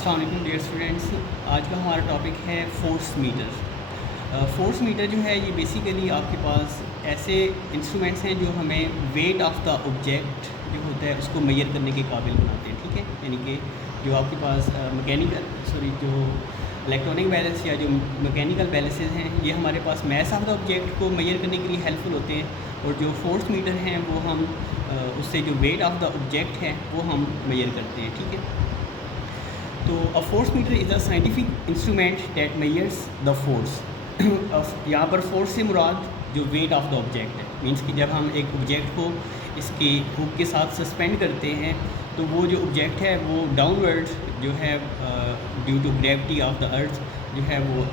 अस्सलाम वालेकुम dear students. आज का हमारा टॉपिक है फोर्स मीटर। फोर्स मीटर जो है ये बेसिकली आपके पास ऐसे इंस्ट्रूमेंट्स हैं जो हमें वेट ऑफ द ऑब्जेक्ट जो होता है उसको मेजर करने के काबिल बनाते हैं। ठीक है, यानी कि जो आपके पास जो इलेक्ट्रॉनिक बैलेंस या जो मैकेनिकल बैलेंसेज हैं ये हमारे पास मैस ऑफ द ऑब्जेक्ट को मेजर करने के लिए हेल्पफुल होते हैं, और जो फोर्स मीटर हैं वो हम उससे जो वेट ऑफ द ऑब्जेक्ट है वो हम मेजर करते हैं। ठीक है, तो a force meter is a scientific instrument that measures the force. यहाँ पर फोर्स से मुराद जो वेट ऑफ द ऑब्जेक्ट है, मीन्स कि जब हम एक ऑब्जेक्ट को इसके हुक के साथ सस्पेंड करते हैं तो वो जो ऑब्जेक्ट है वो डाउनवर्ड जो है due to gravity of the earth जो है वो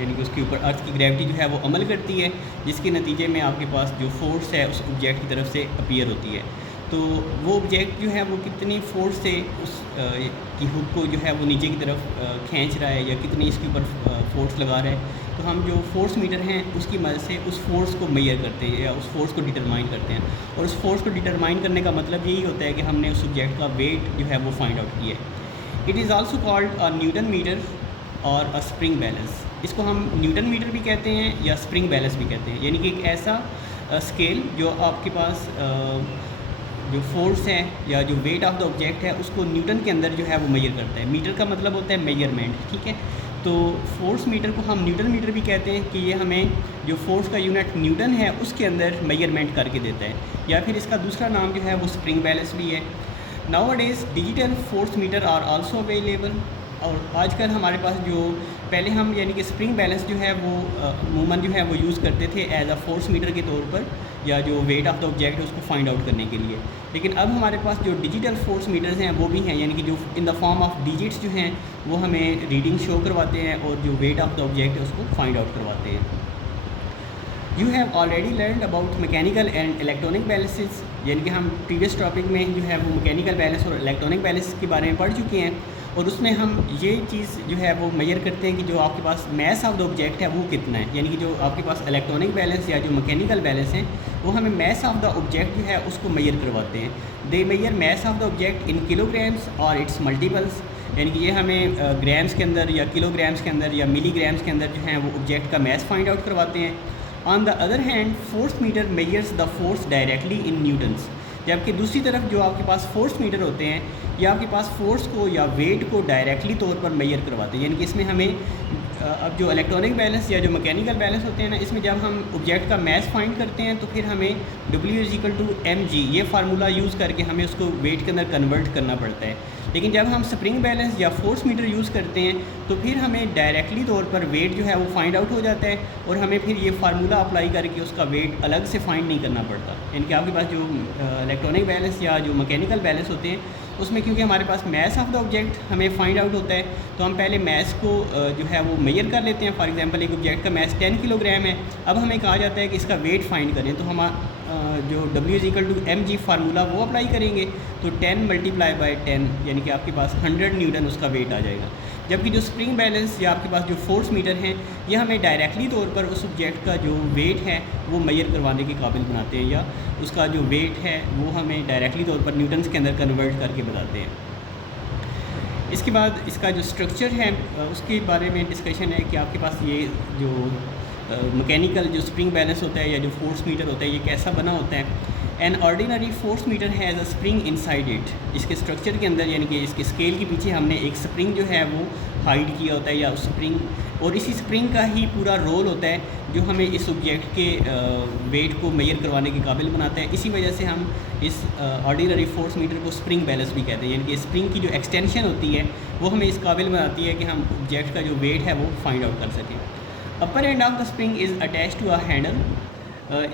यानी कि उसके ऊपर अर्थ की ग्रेविटी जो है वो अमल करती है, जिसके नतीजे में आपके पास जो फोर्स है उस ऑब्जेक्ट की तरफ से अपीयर होती है। तो वो ऑब्जेक्ट जो है वो कितनी फोर्स से उस की हुक को जो है वो नीचे की तरफ खींच रहा है या कितनी इसके ऊपर फोर्स लगा रहा है, तो हम जो फोर्स मीटर हैं उसकी मदद से उस फोर्स को मेजर करते हैं या उस फोर्स को डिटरमाइन करते हैं। और उस फोर्स को डिटरमाइन करने का मतलब यही होता है कि हमने उस ऑब्जेक्ट का वेट जो है वो फाइंड आउट किया है। It is also called a newton meter और अ स्प्रिंग बैलेंस। इसको हम न्यूटन मीटर भी कहते हैं या स्प्रिंग बैलेंस भी कहते हैं, यानी कि एक ऐसा स्केल जो आपके पास जो फोर्स है या जो वेट ऑफ द ऑब्जेक्ट है उसको न्यूटन के अंदर जो है वो मेजर करता है। मीटर का मतलब होता है मेजरमेंट। ठीक है, तो फोर्स मीटर को हम न्यूटन मीटर भी कहते हैं कि ये हमें जो फोर्स का यूनिट न्यूटन है उसके अंदर मेजरमेंट करके देता है, या फिर इसका दूसरा नाम जो है वो स्प्रिंग बैलेंस भी है। Nowadays digital force meter are also available. और आजकल हमारे पास जो पहले हम यानी कि स्प्रिंग बैलेंस जो है वो अमूमन जो है वो यूज़ करते थे एज अ फोर्स मीटर के तौर पर, या जो वेट ऑफ द ऑब्जेक्ट है उसको फाइंड आउट करने के लिए। लेकिन अब हमारे पास जो डिजिटल फोर्स मीटर्स हैं वो भी हैं, यानी कि जो in the form of digits जो हैं वो हमें रीडिंग शो करवाते हैं और जो वेट ऑफ द ऑब्जेक्ट है उसको फाइंड आउट करवाते हैं। You have already learn about mechanical and electronic balances, यानी कि हम प्रीवियस टॉपिक में जो है वो मैकेनिकल बैलेंस और इलेक्ट्रॉनिक बैलेंस के बारे में पढ़ चुके हैं, और उसमें हम ये चीज़ जो है वो मेजर करते हैं कि जो आपके पास मैस ऑफ द ऑब्जेक्ट है वो कितना है। यानी कि जो आपके पास इलेक्ट्रॉनिक बैलेंस या जो मैकेनिकल बैलेंस हैं वो हमें मैस ऑफ द ऑब्जेक्ट जो है उसको मेजर करवाते हैं। They measure mass of the object in kilograms और इट्स मल्टीपल्स, यानी कि ये हमें ग्राम्स के अंदर या किलोग्राम्स के अंदर या मिलीग्राम्स के अंदर जो है वो ऑब्जेक्ट का मैस फाइंड आउट करवाते हैं। On the other hand force meter measures the force directly in newtons, जबकि दूसरी तरफ जो आपके पास फोर्स मीटर होते हैं या आपके पास फोर्स को या वेट को डायरेक्टली तौर पर मेजर करवाते हैं। यानी कि इसमें हमें अब जो इलेक्ट्रॉनिक बैलेंस या जो मैकेनिकल बैलेंस होते हैं ना, इसमें जब हम ऑब्जेक्ट का मैस फाइंड करते हैं तो फिर हमें W=mg ये फार्मूला यूज़ करके हमें उसको वेट के अंदर कन्वर्ट करना पड़ता है। लेकिन जब हम स्प्रिंग बैलेंस या फोर्स मीटर यूज़ करते हैं तो फिर हमें डायरेक्टली तौर पर वेट जो है वो फाइंड आउट हो जाता है, और हमें फिर ये फार्मूला अप्लाई करके उसका वेट अलग से फाइंड नहीं करना पड़ता। यानी कि आपके पास जो इलेक्ट्रॉनिक बैलेंस या जो मैकेनिकल बैलेंस होते हैं उसमें क्योंकि हमारे पास मैस ऑफ द ऑब्जेक्ट हमें फाइंड आउट होता है, तो हम पहले मैस को जो है वो मेजर कर लेते हैं। फॉर एग्जांपल एक ऑब्जेक्ट का मैस 10 किलोग्राम है, अब हमें कहा जाता है कि इसका वेट फाइंड करें, तो हम जो W=mg फार्मूला वो अप्लाई करेंगे, तो 10 × 10 यानी कि आपके पास 100 न्यूटन उसका वेट आ जाएगा। जबकि जो स्प्रिंग बैलेंस या आपके पास जो फोर्स मीटर हैं ये हमें डायरेक्टली तौर पर उस ऑब्जेक्ट का जो वेट है वो मेजर करवाने के काबिल बनाते हैं, या उसका जो वेट है वो हमें डायरेक्टली तौर पर न्यूटन्स के अंदर कन्वर्ट करके बताते हैं। इसके बाद इसका जो स्ट्रक्चर है उसके बारे में डिस्कशन है कि आपके पास ये जो मैकेनिकल जो स्प्रिंग बैलेंस होता है या जो फोर्स मीटर होता है ये कैसा बना होता है। An ordinary force meter has a spring inside it. इसके स्ट्रक्चर के अंदर यानी कि इसके स्केल के पीछे हमने एक स्प्रिंग जो है वो हाइड किया होता है, या उस स्प्रिंग और इसी स्प्रिंग का ही पूरा रोल होता है जो हमें इस ऑब्जेक्ट के वेट को मेजर करवाने के काबिल बनाता है। इसी वजह से हम इस ऑर्डिनरी फोर्स मीटर को स्प्रिंग बैलेंस भी कहते हैं, यानी कि स्प्रिंग की जो एक्सटेंशन होती है वो हमें इस काबिल बनाती है कि हम ऑब्जेक्ट का जो वेट है वो फाइंड आउट कर सकें। Upper end of the spring is attach to a handle.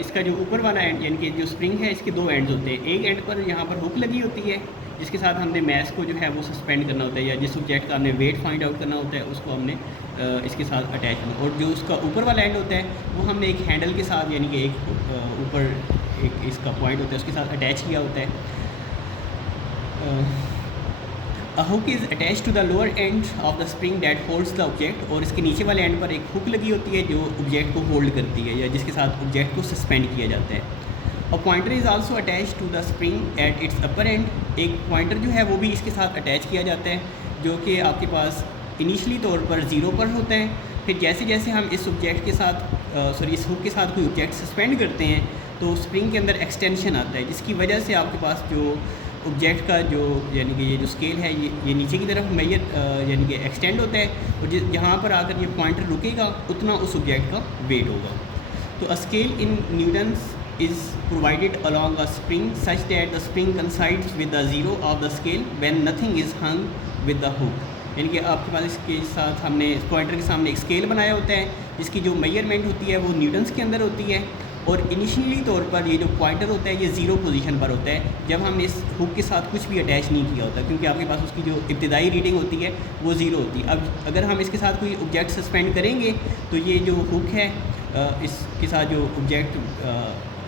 इसका जो ऊपर वाला एंड यानी कि जो स्प्रिंग है इसके दो एंड्स होते हैं। एक एंड पर यहाँ पर हुक लगी होती है जिसके साथ हमने मैस को जो है वो सस्पेंड करना होता है, या जिस ऑब्जेक्ट का हमने वेट फाइंड आउट करना होता है उसको हमने इसके साथ अटैच करना। और जो उसका ऊपर वाला एंड होता है वो हमने एक हैंडल के साथ यानी कि एक ऊपर एक इसका पॉइंट होता है उसके साथ अटैच किया होता है। A hook is attach to the lower end of the spring that holds the object, और इसके नीचे वाले एंड पर एक हुक लगी होती है जो ऑब्जेक्ट को होल्ड करती है या जिसके साथ ऑब्जेक्ट को सस्पेंड किया जाता है। और pointer is also attach to the spring at its upper end. एक पॉइंटर जो है वो भी इसके साथ अटैच किया जाता है, जो कि आपके पास इनिशियली तौर पर 0 पर होता है। फिर जैसे जैसे हम इस ऑब्जेक्ट के साथ इस हुक के साथ कोई ऑब्जेक्ट सस्पेंड करते हैं तो स्प्रिंग के अंदर एक्सटेंशन आता है, जिसकी वजह से आपके पास जो ऑब्जेक्ट का जो यानी कि ये जो स्केल है ये नीचे की तरफ मेजर यानी कि एक्सटेंड होता है, और जहाँ पर आकर ये पॉइंटर रुकेगा उतना उस ऑब्जेक्ट का वेट होगा। तो a scale in Newton's is provided along a spring such that the spring coincides with the zero of the scale when nothing is hung with the hook। यानी कि आपके पास इसके साथ हमने पॉइंटर के सामने एक स्केल बनाया होता है, जिसकी जो मेजरमेंट होती है वो न्यूटन्स के अंदर होती है, और इनिशियली तौर पर ये जो पॉइंटर होता है ये 0 पोजीशन पर होता है जब हमने इस हुक के साथ कुछ भी अटैच नहीं किया होता, क्योंकि आपके पास उसकी जो इब्तिदाई रीडिंग होती है वो 0 होती है। अब अगर हम इसके साथ कोई ऑब्जेक्ट सस्पेंड करेंगे तो ये जो हुक है इसके साथ जो ऑब्जेक्ट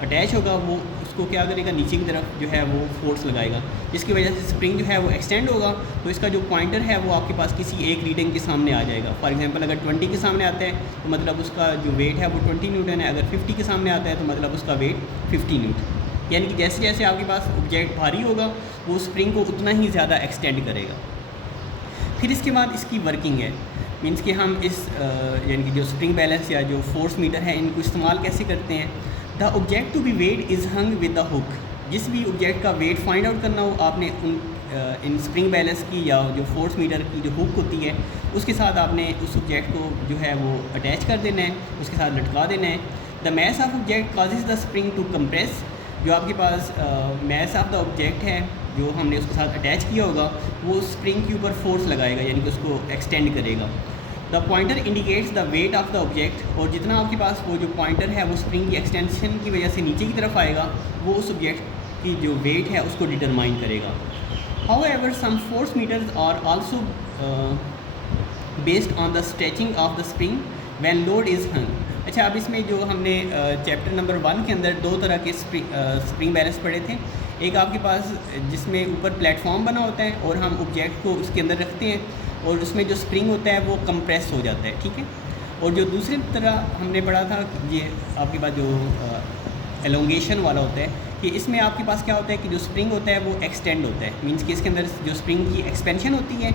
अटैच होगा वो उसको क्या करेगा, नीचे की तरफ जो है वो फोर्स लगाएगा, जिसकी वजह से स्प्रिंग जो है वो एक्सटेंड होगा। तो इसका जो पॉइंटर है वो आपके पास किसी एक रीडिंग के सामने आ जाएगा। फॉर एग्जांपल अगर 20 के सामने आता है तो मतलब उसका जो वेट है वो 20 न्यूटन है, अगर 50 के सामने आता है तो मतलब उसका वेट 50 न्यूटन। यानी कि जैसे जैसे आपके पास ऑब्जेक्ट भारी होगा वो स्प्रिंग को उतना ही ज़्यादा एक्सटेंड करेगा। फिर इसके बाद इसकी वर्किंग है, मीन्स कि हम इस यानी कि जो स्प्रिंग बैलेंस या जो फोर्स मीटर है इनको इस्तेमाल कैसे करते हैं। The object to be weight is hung with the hook. जिस भी ऑब्जेक्ट का वेट फाइंड आउट करना हो आपने इन स्प्रिंग बैलेंस की या जो फोर्स मीटर की जो हुक होती है उसके साथ आपने उस ऑब्जेक्ट को जो है वो अटैच कर देना है, उसके साथ लटका देना है। The mass of object causes the spring to compress. जो आपके पास मैस ऑफ द ऑब्जेक्ट है जो हमने उसके साथ अटैच किया होगा वो स्प्रिंग के ऊपर फोर्स लगाएगा, यानी कि उसको एक्सटेंड करेगा। The pointer indicates the weight of the object. और जितना आपके पास वो जो पॉइंटर है वो स्प्रिंग की एक्सटेंशन की वजह से नीचे की तरफ आएगा, वो उस ऑब्जेक्ट की जो वेट है उसको डिटरमाइन करेगा। However some force meters are also based on the stretching of the spring when load is hung. अच्छा, अब इसमें जो हमने चैप्टर नंबर 1 के अंदर 2 तरह के स्प्रिंग बैलेंस पढ़े थे। एक आपके पास जिसमें ऊपर प्लेटफॉर्म बना होता है और हम ऑब्जेक्ट को उसके अंदर रखते हैं और उसमें जो स्प्रिंग होता है वो कंप्रेस हो जाता है, ठीक है। और जो दूसरी तरह हमने पढ़ा था ये आपके पास जो एलोंगेशन वाला होता है कि इसमें आपके पास क्या होता है कि जो स्प्रिंग होता है वो एक्सटेंड होता है, मींस कि इसके अंदर जो स्प्रिंग की एक्सपेंशन होती है।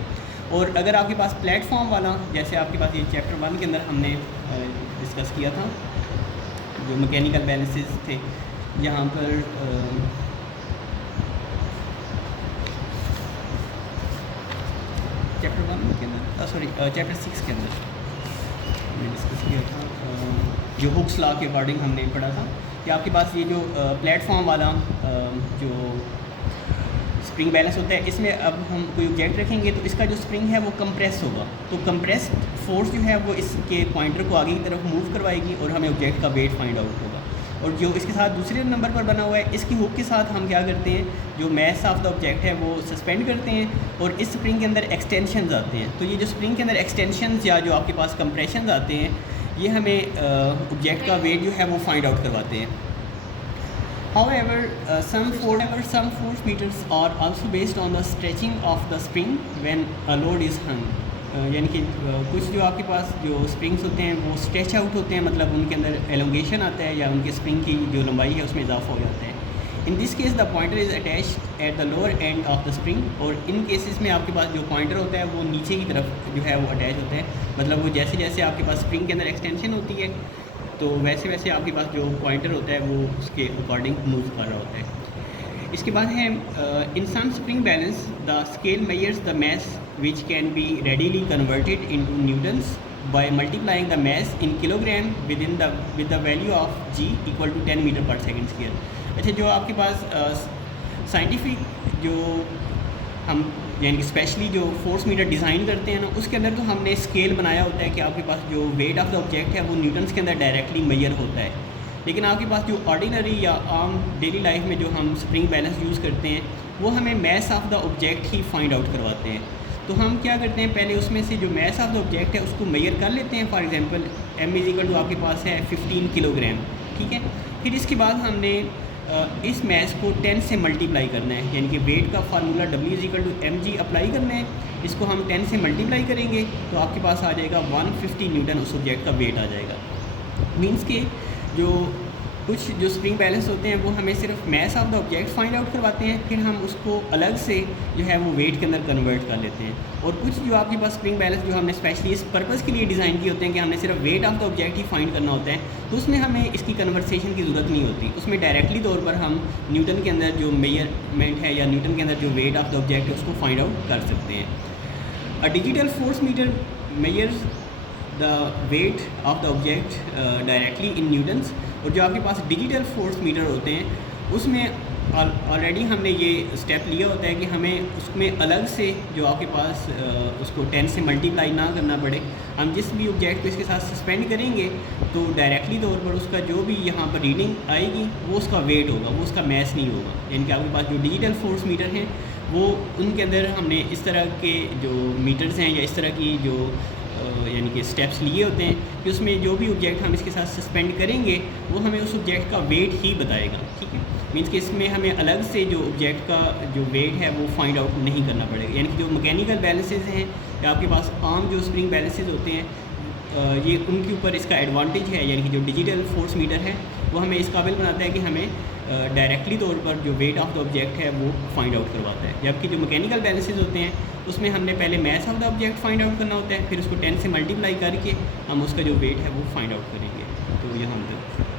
और अगर आपके पास प्लेटफॉर्म वाला, जैसे आपके पास ये चैप्टर 1 के अंदर हमने डिस्कस किया था जो मैकेनिकल बैलेंसेस थे, यहाँ पर चैप्टर 1 के अंदर चैप्टर 6 के अंदर हमने डिस्कस किया था, जो हुक्स लॉ के अकॉर्डिंग हमने पढ़ा था कि आपके पास ये जो प्लेटफॉर्म वाला जो स्प्रिंग बैलेंस होता है, इसमें अब हम कोई ऑब्जेक्ट रखेंगे तो इसका जो स्प्रिंग है वो कंप्रेस होगा। तो कंप्रेस्ड फोर्स जो है वो इसके पॉइंटर को आगे की तरफ मूव करवाएगी और हमें ऑब्जेक्ट का वेट फाइंड आउट होगा। और जो इसके साथ दूसरे नंबर पर बना हुआ है, इसकी हुक के साथ हम क्या करते हैं, जो मैस ऑफ द ऑब्जेक्ट है वो सस्पेंड करते हैं और इस स्प्रिंग के अंदर एक्सटेंशंस आते हैं। तो ये जो स्प्रिंग के अंदर एक्सटेंशंस या जो आपके पास कंप्रेशंस आते हैं, ये हमें ऑब्जेक्ट का वेट जो है वो फाइंड आउट करवाते हैं। However, some force meters are also based on the stretching of the spring when a load is hung। यानी कि कुछ जो आपके पास जो स्प्रिंग्स होते हैं वो स्ट्रेच आउट होते हैं, मतलब उनके अंदर एलोंगेशन आता है या उनके स्प्रिंग की जो लंबाई है उसमें इजाफा हो जाता है। In this case the pointer is attached at the lower end of the spring. और इन केसेस में आपके पास जो पॉइंटर होता है वो नीचे की तरफ जो है वो अटैच होता है, मतलब वो जैसे जैसे आपके पास स्प्रिंग के अंदर एक्सटेंशन होती है तो वैसे वैसे आपके पास जो पॉइंटर होता है वो उसके अकॉर्डिंग मूव कर रहा होता है। इसके बाद है in some spring balance the scale measures the mass which can be readily converted into newtons by multiplying the mass in kilogram with the value of g equal to 10 metre पर second square. अच्छा, जो आपके पास scientific जो हम यानी कि specially जो force metre design करते हैं ना, उसके अंदर तो हमने स्केल बनाया होता है कि आपके पास जो वेट ऑफ द ऑब्जेक्ट है वो न्यूटन्स के अंदर डायरेक्टली मेजर होता है। लेकिन आपके पास जो ऑर्डिनरी या आम डेली लाइफ में जो हम स्प्रिंग बैलेंस यूज़ करते हैं वो हमें mess of the object he find out करवाते हैं। तो हम क्या करते हैं, पहले उसमें से जो मैस ऑफ द ऑब्जेक्ट है उसको मेजर कर लेते हैं। For example m equal to आपके पास है 15 किलोग्राम, ठीक है। फिर इसके बाद हमने इस मैस को 10 से मल्टीप्लाई करना है, यानी कि वेट का formula W equal to mg apply करना है। इसको हम 10 से मल्टीप्लाई करेंगे तो आपके पास आ जाएगा 150 न्यूटन, उस ऑब्जेक्ट का वेट आ जाएगा। मींस के जो कुछ जो स्प्रिंग बैलेंस होते हैं वो हमें सिर्फ mess of the object find out करवाते हैं, फिर हम उसको अलग से जो है वो वेट के अंदर कन्वर्ट कर लेते हैं। और कुछ जो आपके पास स्प्रिंग बैलेंस जो हमने स्पेशली इस पर्पज़ के लिए डिज़ाइन किए होते हैं कि हमने सिर्फ wait of the object he find करना होता है, तो उसमें हमें इसकी कन्वर्सेशन की ज़रूरत नहीं होती। उसमें डायरेक्टली तौर पर हम न्यूटन के अंदर जो मेजरमेंट है या न्यूटन के अंदर जो वेट ऑफ द ऑब्जेक्ट है उसको फाइंड आउट कर सकते हैं। A digital force meter measures the weight of the object directly in newtons. और जो आपके पास डिजिटल फोर्स मीटर होते हैं उसमें ऑलरेडी हमने ये स्टेप लिया होता है कि हमें उसमें अलग से जो आपके पास उसको 10 से मल्टीप्लाई ना करना पड़े। हम जिस भी ऑब्जेक्ट को इसके साथ सस्पेंड करेंगे तो डायरेक्टली तौर पर उसका जो भी यहाँ पर रीडिंग आएगी वो उसका वेट होगा, वो उसका मैस नहीं होगा। यानी कि आपके पास जो डिजिटल फोर्स मीटर हैं वो उनके अंदर हमने इस तरह के जो मीटर्स हैं या इस तरह की जो यानी कि स्टेप्स लिए होते हैं कि उसमें जो भी ऑब्जेक्ट हम इसके साथ सस्पेंड करेंगे वो हमें उस ऑब्जेक्ट का वेट ही बताएगा। ठीक है, मीन्स कि इसमें हमें अलग से जो ऑब्जेक्ट का जो वेट है वो फाइंड आउट नहीं करना पड़ेगा। यानी कि जो मैकेनिकल बैलेंसेज हैं या आपके पास आम जो स्प्रिंग बैलेंसेज होते हैं ये उनके ऊपर इसका एडवांटेज है। यानी कि जो डिजिटल फोर्स मीटर है वो हमें इस काबिल बनाता है कि हमें डायरेक्टली तौर पर जो वेट ऑफ द ऑब्जेक्ट है वो फाइंड आउट करवाता है। जबकि जो मैकेनिकल बैलेंसेज होते हैं उसमें हमने पहले mess of the object find out करना होता है, फिर उसको 10 से मल्टीप्लाई करके हम उसका जो वेट है वो फाइंड आउट करेंगे। तो यहाँ तक